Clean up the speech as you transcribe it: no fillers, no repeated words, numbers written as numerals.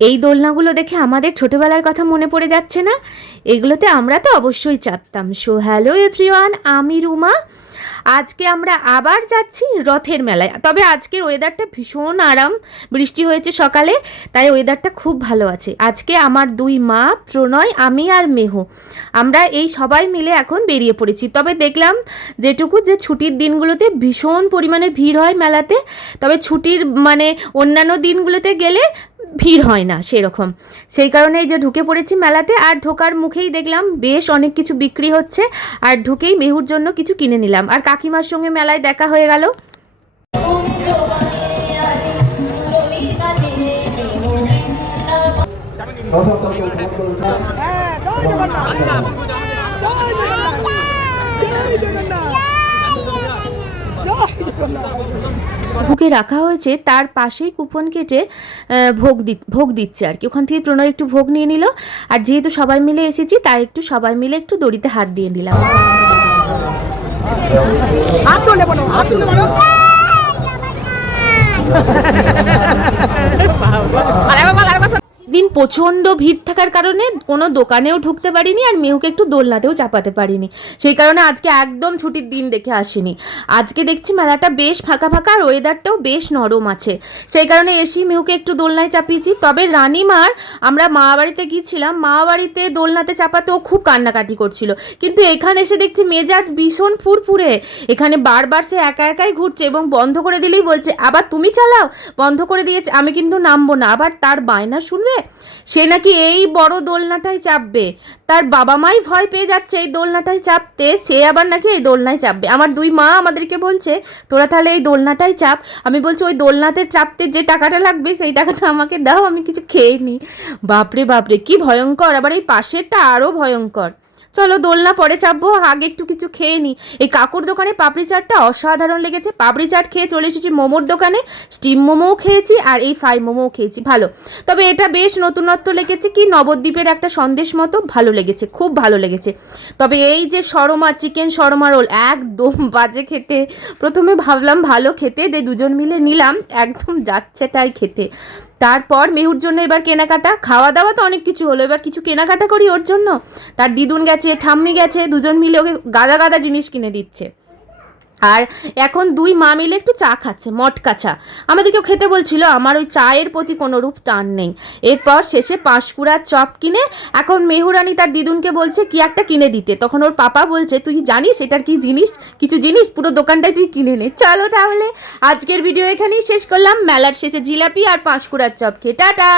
এই দোলনাগুলো দেখে আমাদের ছোটবেলার কথা মনে পড়ে যাচ্ছে না? এগুলোতে আমরা তো অবশ্যই চাপতাম। সো হ্যালো এভরিওয়ান, আমি রুমা। আজকে আমরা আবার যাচ্ছি রথের মেলায়। তবে আজকের ওয়েদারটা ভীষণ আরাম, বৃষ্টি হয়েছে সকালে, তাই ওয়েদারটা খুব ভালো আছে। আজকে আমার দুই মা, প্রণয়, আমি আর মেহু, আমরা এই সবাই মিলে এখন বেরিয়ে পড়েছি। তবে দেখলাম যে ছুটির দিনগুলোতে ভীষণ পরিমাণে ভিড় হয় মেলাতে, তবে ছুটির অন্যান্য দিনগুলোতে গেলে ভিড় হয় না সেরকম। সেই কারণে এই যে ঢুকে পড়েছি মেলাতে, আর ঢোকার মুখেই দেখলাম বেশ অনেক কিছু বিক্রি হচ্ছে, আর ঢুকেই মেহুর জন্য কিছু কিনে নিলাম। আর কাকিমার সঙ্গে মেলায় দেখা হয়ে গেল। বুকে রাখা হয়েছে, তার পাশেই কুপন কেটে ভোগ দিচ্ছে আর কি। ওখান থেকে প্রণয় একটু ভোগ নিয়ে নিল, আর যেহেতু সবাই মিলে এসেছি তাই একটু সবাই মিলে একটু দড়িতে হাত দিয়ে দিলাম। দিন প্রচণ্ড ভিড় থাকার কারণে কোনো দোকানেও ঢুকতে পারিনি, আর মেহুকে একটু দোলনাতেও চাপাতে পারিনি। সেই কারণে আজকে একদম ছুটির দিন দেখে আসিনি। আজকে দেখছি মেলাটা বেশ ফাঁকা ফাঁকা, আর ওয়েদারটাও বেশ নরম আছে। সেই কারণে এসেই মেহুকে একটু দোলনায় চাপিয়েছি। তবে রানিমার, আমরা মা বাড়িতে গিয়েছিলাম, মা বাড়িতে দোলনাতে চাপাতেও খুব কান্নাকাটি করছিল, কিন্তু এখানে এসে দেখছি মেজাজ ভীষণ ফুরফুরে। এখানে বারবার সে একা একাই ঘুরছে, এবং বন্ধ করে দিলেই বলছে আবার তুমি চালাও, বন্ধ করে দিয়েছে, আমি কিন্তু নামবো না। আবার তার বায়না শুনবে, সে নাকি এই বড় দোলনাটাই চাপবে। তার বাবা মাই ভয় পেয়ে যাচ্ছে এই দোলনাটাই চাপতে, সে আবার নাকি এই দোলনায় চাপবে। আমার দুই মা আমাদেরকে বলছে তোরা তাহলে এই দোলনাটাই চাপ। আমি বলছি ওই দোলনাতে চাপতে যে টাকাটা লাগবে সেই টাকাটা আমাকে দাও, আমি কিছু খেয়ে নিই। বাপরে বাপরে কি ভয়ঙ্কর! আবার এই পাশেরটা আরও ভয়ঙ্কর। চলো দোলনা পরে চাপবো, আগে একটু কিছু খেয়ে নিই। এই কাকুর দোকানে পাপড়ি চাটটা অসাধারণ লেগেছে। পাপড়ি চাট খেয়ে চলে এসেছি মোমোর দোকানে, স্টিম মোমোও খেয়েছি আর এই ফ্রাই মোমোও খেয়েছি, ভালো। তবে এটা বেশ নতুনত্ব লেগেছে, কি নবদ্বীপের একটা সন্দেশ মতো, ভালো লেগেছে, খুব ভালো লেগেছে। তবে এই যে শর্মা, চিকেন শর্মা রোল একদম বাজে খেতে। প্রথমে ভাবলাম ভালো খেতে, দুজন মিলে নিলাম, একদম যাচ্ছে তাই খেতে। তারপর মেহুর জন্য এবার কেনাকাটা, খাওয়া দাওয়া তো অনেক কিছু হলো, এবার কিছু কেনাকাটা করি ওর জন্য। তার দিদুন গেছে, ঠাম্মি গেছে, দুজন মিলে ওকে গাদা গাদা জিনিস কিনে দিচ্ছে। আর এখন দুই মা মিলে একটু চা খাচ্ছে, মটকা চা। আমাদেরকেও খেতে বলছিল, আমার ওই চায়ের প্রতি কোনো রূপ টান নেই। এরপর শেষে পাঁশকুড়ার চপ কিনে এখন মেহুরানি তার দিদুনকে বলছে কি একটা কিনে দিতে। তখন ওর পাপা বলছে তুই জানিস এটার কি জিনিস, কিছু জিনিস পুরো দোকানটাই তুই কিনে নে। চলো তাহলে আজকের ভিডিও এখানেই শেষ করলাম। মেলার শেষে জিলাপি আর পাঁশকুড়ার চপ খেয়ে টাটা।